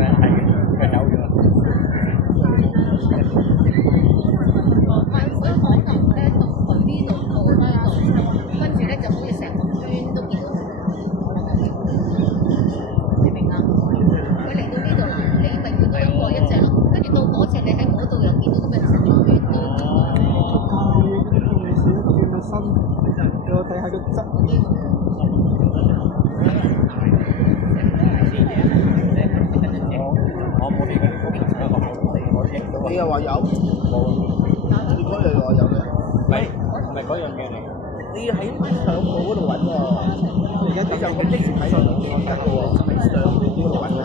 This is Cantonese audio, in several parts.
佢走咗。萬水海牛咧，從呢度到呢度，跟住咧就好似成個圈都見到佢。你明啊？佢嚟到呢度啦，你咪見到一隻咯，跟住到嗰隻你喺嗰度又見到咁嘅成個圈都。轉個身，俾我睇下個質。我冇呢個風景，我影到。你又話有？冇。結果又話有嘅。唔係嗰樣嘢嚟。你要喺上鋪嗰度揾喎。而家你就咁即時睇上鋪嗰度喎，喺上鋪嗰度揾啊。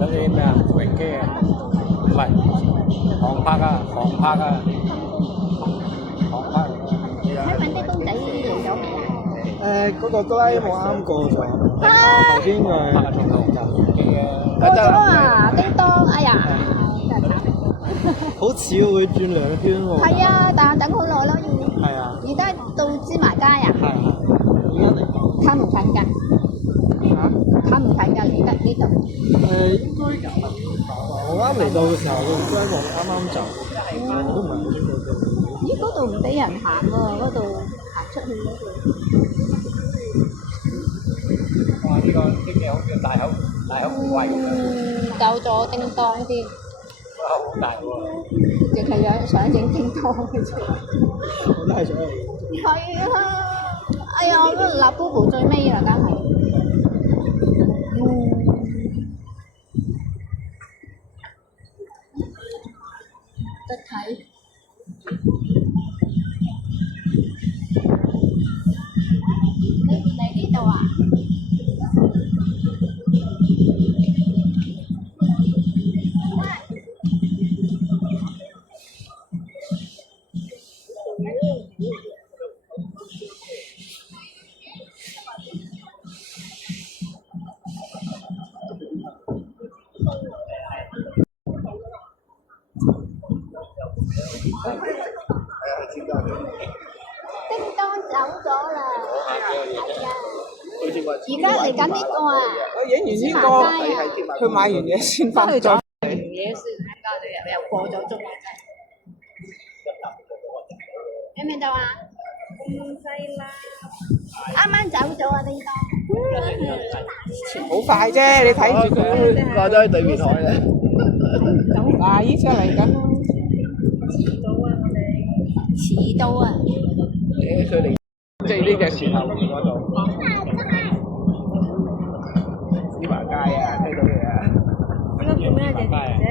嗰啲咩啊？泳機啊？唔係，航拍啊，航拍啊，航拍。喺揾啲公仔嚟咗未啊？嗰個哆啦 A 夢啱過咗。頭先佢。拍同路就機啊。過咗啊！叮當，哎呀，真係慘。好似會轉兩圈喎。係啊，但係等好耐咯要。係啊。而家到芝麻街啊？係係。而家嚟。近唔近㗎？嚇？近唔近㗎？嚟得呢度？應該近。我啱嚟到嘅時候，個哆啦 A 夢啱啱走，我都唔係好清楚佢。咦？嗰度唔俾人行喎，嗰度行出去嗰度。哇！呢隻好似大口古怪咁樣。走咗叮當添。哇！好大喎。淨係想整叮當嘅啫。我都係想嚟。係啊！哎呀，我都立 Bobo 最尾啦，梗係。得睇。嚟呢度啊？叮當走咗啦，係啊！而家嚟緊呢個啊，我影完呢個，佢買完嘢先翻去咗。嘢先交嚟又過咗中環街，聽唔聽到啊？咁犀啦！啱啱走咗啊，叮當。好快啫，你睇住佢過咗去對面海啦。嗱，依車嚟緊咯。遲到啊！佢嚟即係呢隻時候嗰度。芝麻街啊，睇到未啊？呢個叫咩嘅姐姐？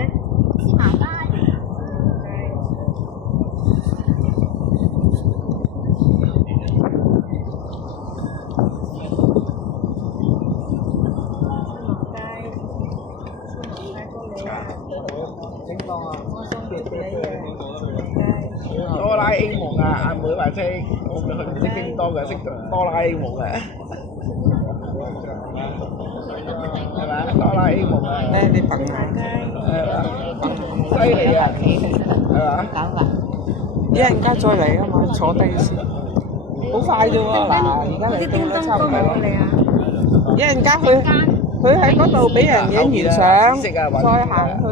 芝麻街。哆啦 A 夢啊！阿妹話識，佢唔識叮當嘅，識哆啦 A 夢啊！係咪？哆啦 A 夢啊！咧你笨啊！係嘛？犀利啊！係嘛？搞㗎！一陣間再嚟啊嘛，坐低先。好快啫喎！嗱，而家嚟到啦，差唔多啦。一陣間佢喺嗰度俾人影完相，再行去，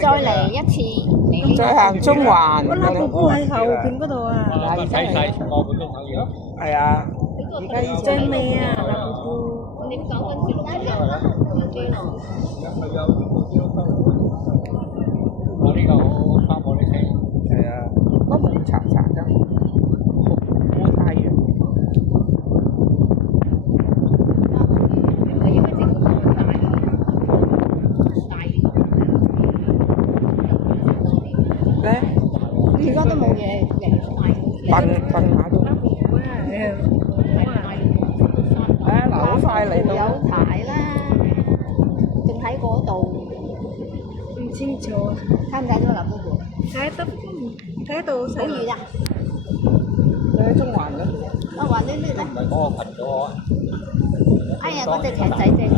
再嚟一次。再行中環。我立布喺後邊嗰度啊！睇晒個半鐘頭嘢。係啊。而家要正味啊！立布。你講緊小雞啊？我呢個好啱我啲車。係啊。都冇查㗎，好大嘅。應該整個大啲。咧？而家都冇嘢嚟笨下都。嗱，好快嚟到。有排啦，仲喺嗰度。唔清楚啊！睇唔睇到啦，Bobo？睇到好遠啊！你喺中環嗰度。滑捋捋咧。唔係嗰個群咗我。哎呀，嗰隻艇仔遮住。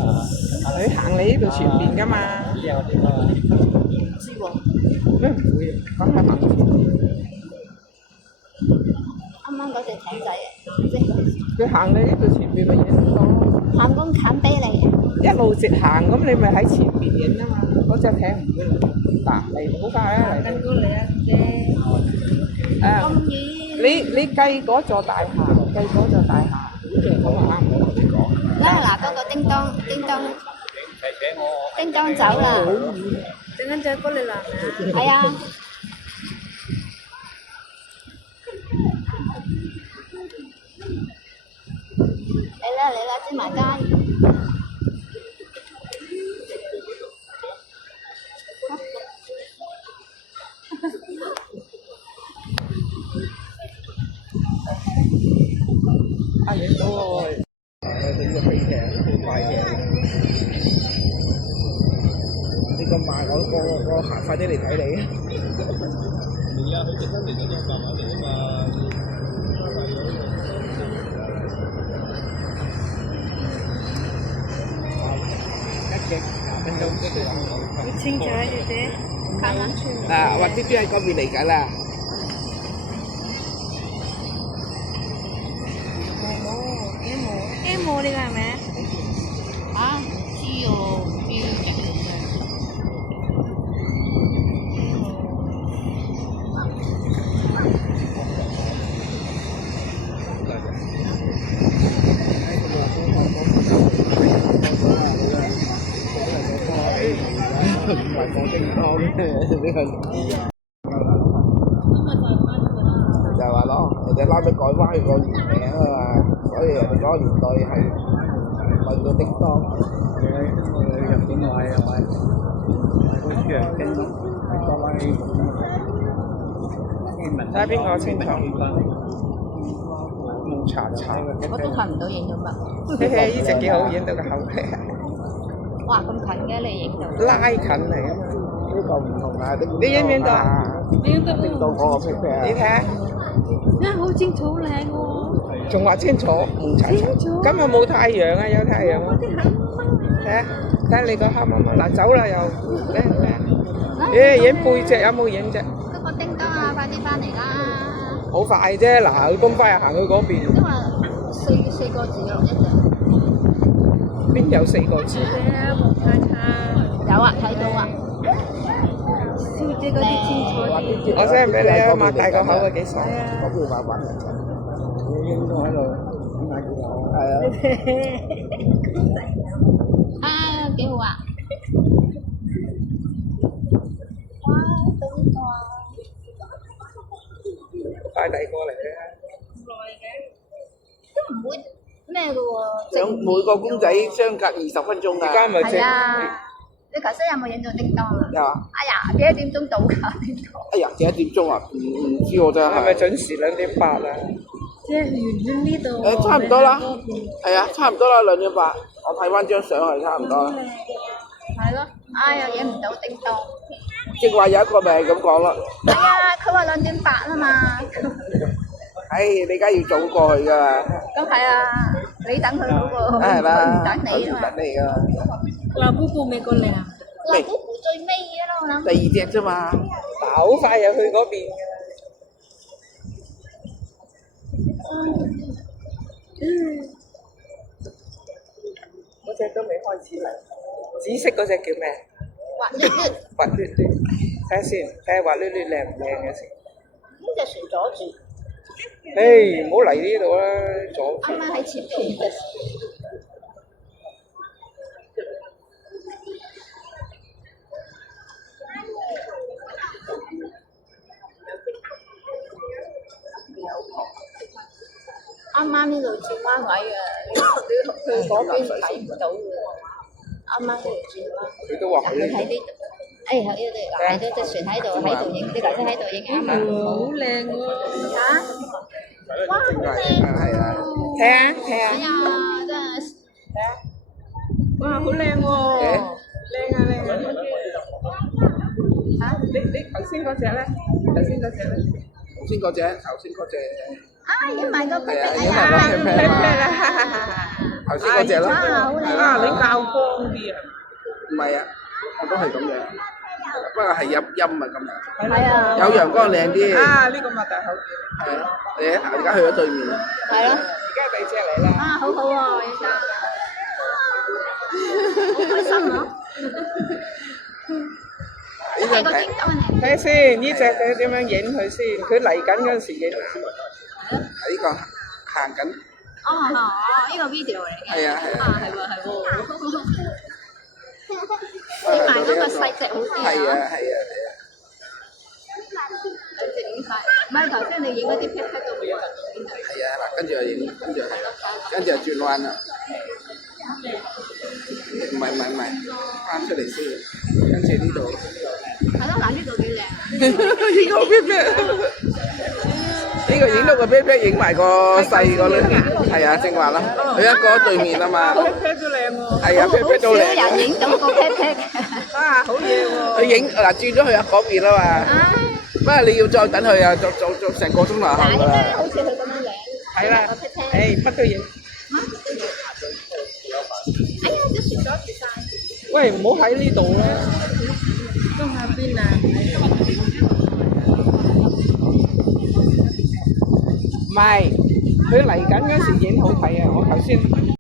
你行你呢度前邊㗎嘛？呢隻我點啊？唔知喎。唔會，咁係行前。啱啱嗰隻艇仔，即係佢行你呢度前邊咪影到咯。行咁近俾你，一路直行咁，你咪喺前邊影啊嘛。嗰隻艇唔會嗱嚟好快啊嚟到。跟過嚟啊姐。誒，公園。你計嗰座大廈，計嗰座大廈，咁啊啱我同你講。嗱嗰個叮當走啦，陣間再過嚟啦。係啊。嚟啦，芝麻街。啊影到喎！整個飛艇，好快嘅。你咁慢，我行快啲嚟睇你。而家佢直接嚟嗰啲慢慢嚟啊嘛。好清楚啊姐姐。啊，或者啲喺嗰邊嚟緊啦。M 呢個係咪？啊，知喎，標準嘅。唔係講叮當嘅，呢個就係話咯，人哋拉尾改翻佢個年名啊嘛，所以人哋嗰個年代係問到叮當。日本買啊買個出洋經係哆啦 A 夢睇下邊個清楚？蒙查查，我都睇唔到影咗乜。嘿嘿，呢隻幾好，影到個口。哇，咁近嘅你影到？拉近嚟啊嘛，呢個唔同啊，你影唔影到啊？影到叮當嗰個飛艇你睇下，啊好清楚好靚喎。仲話清楚，蒙查查。今日冇太陽啊，有太陽啊。睇下，睇下你個黑掹掹，嗱走啦又，睇睇下。咦，影背脊有冇影啫？嗰個叮當啊，快啲翻嚟啦！好快啫，嗱，佢咁快行去嗰邊，因為四個字咯，一隻。邊有4個字？有啊，睇到啊。小姐嗰啲清楚啲。我 send 俾你啊，擘大個口啊，幾爽！嗰邊玩玩你應該喺度點解叫我？係啊。啊，幾好啊！哇，到呢個啊！快遞過嚟咧。都唔會咩嘅喎。兩每個公仔相隔20分鐘㗎。而家咪係啊！你頭先有冇影到叮當啊？有啊。哎呀，幾多點鐘到㗎？叮當。哎呀，幾多點鐘啊？唔知我真係。係咪準時2:8啊？即係圓圈呢度。誒，差唔多啦。係啊，差唔多啦，2:8。我睇翻張相係差唔多啦。係咯，哎呀，影唔到叮當。正話有一個咪係咁講咯。係啊，佢話2:8啊嘛。唉，你而家要早過去㗎嘛。咁係啊，你等佢好過，係啦，佢唔等你啊嘛。等你㗎。嗱，姑姑未過嚟啊？嗱，姑姑最尾嘅咯，我諗。第2隻啫嘛。好快又去嗰邊㗎啦。嗰隻都未開始嚟，紫色嗰隻叫咩？滑捋捋。滑捋捋，睇下先，睇下滑捋捋靚唔靚嘅先。呢隻船阻住。誒，唔好嚟呢度啦，阻住。啱啱喺前邊呢隻船。啱啱呢度轉彎位啊！你去嗰邊睇唔到嘅喎。啱啱呢度轉彎。佢都話佢喺呢度。誒喺呢度，嗱，咗隻船喺度影，你頭先喺度影啱啱。好靚喎！嚇！哇，好靚係啊，睇下睇哎下。呀，真係睇下。哇，好靚喎！靚啊靚啊！嚇！你頭先嗰隻咧？頭先嗰隻咧？頭先嗰隻。啊！影埋個係啊，哎影埋個呀，屁屁啦！頭先嗰隻咯。好靚啊，你較光啲啊？唔係啊，我都係咁樣。不過係陰啊咁樣。係啊。有陽光靚啲。啊，呢個擘大口。係啊，你而家去咗對面。係咯。而家第二隻嚟啦。啊，好好喎，影得。樣睇？睇下先，呢只點樣影佢先？佢嚟緊嗰陣時影啊！呢個行緊。哦，呢個 video 嚟嘅。係啊係啊。啊，係喎係喎。你買嗰個細隻好啲啊！係啊係啊係啊。整晒，唔係頭先你影嗰啲 pat pat 都好啊。係啊，嗱，跟住又影，跟住係啦，跟住又轉彎啦。唔係，翻出嚟先，跟住呢度。係咯，嗱呢度幾靚啊！呢個 pat pat，呢個影到個 pat pat，影埋個細個女，係啊，正話啦，佢一個喺對面啊嘛。pat pat 都靚喎。係啊，pat pat 都靚。少人影到個 pat pat。啊，好嘢喎！佢影嗱轉咗去啊嗰邊啊嘛。不過你要再等佢啊，做成個鐘頭後㗎啦。好似佢咁樣靚。係啦，誒乜都影。哎呀，隻雪咗住晒。喂，唔好喺呢度啦。中喺邊啊？唔係，佢嚟緊嗰時影好睇啊！我頭先。